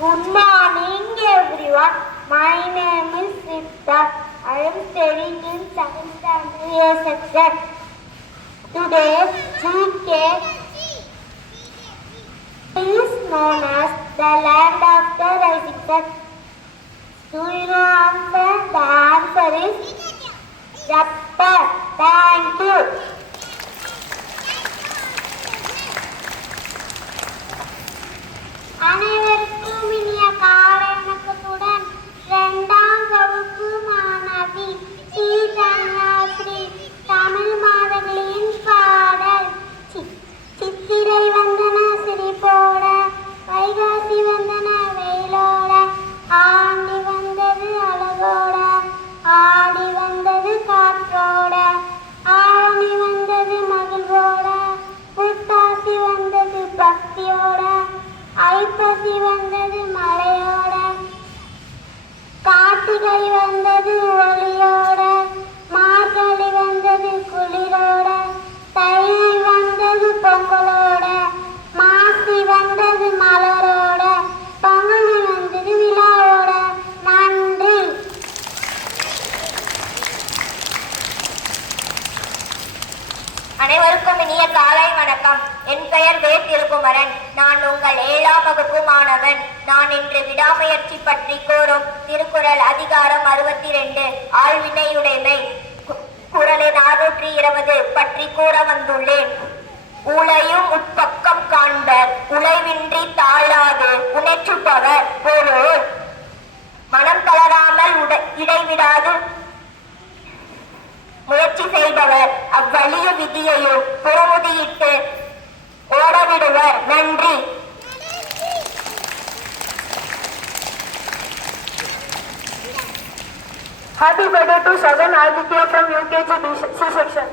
Good morning, everyone. My name is Sita. I am studying in second standard A section. Today, GK is known as the land of the rising sun. Do you know answer? The answer is Japan. Thank you. அனைவருக்கும் இனிய காலை வணக்கத்துடன் 2ஆம் வகுப்பு மாணவி D Dhanyasri Tamil மாதங்களின் பாடல். சித்திரை வந்தன சிரிப்போட, வைகாசி வந்தன வெயிலோட, ஆண்டி வந்தது அழகோட, ஆடி வந்தது காற்றோட, ஆவணி வந்தது மகிழ்வோட, புத்தாசி வந்தது பக்தியோட, ஐப்பசி வந்தது மழையோட, கார்த்திகை வந்தது ஒளியோட, மார்கழி வந்தது குளிரோட, தை வந்தது பொங்கலோட, மாசி வந்தது மலரோட, பங்குனி வந்தது விழாவோட. நன்றி. அனைவருக்கும் இனிய காலை வணக்கம். என் பெயர் வே. திருக்குமரன். நான் உங்கள் 7ஆம் வகுப்பு மாணவன். நான் இன்று விடாமுயற்சி பற்றி கூறும் திருக்குறள் அதிகாரம் 62 ஆழ்வினையுடைமை குறள் 620 பற்றி கூற வந்துள்ளேன். உளையும் உட்பக்கம் காண்பர் உழைவின்றி தாழாது உணர்ச்சுபவர். பொருள்: மனம் தளராமல் இடைவிடாது முயற்சி செய்பவர், அவ்வலிய விதியையும் புறமுதியிட்டு ஓடவிடுவர். நன்றி. Happy birthday to Sagan Aditya from UKG C section.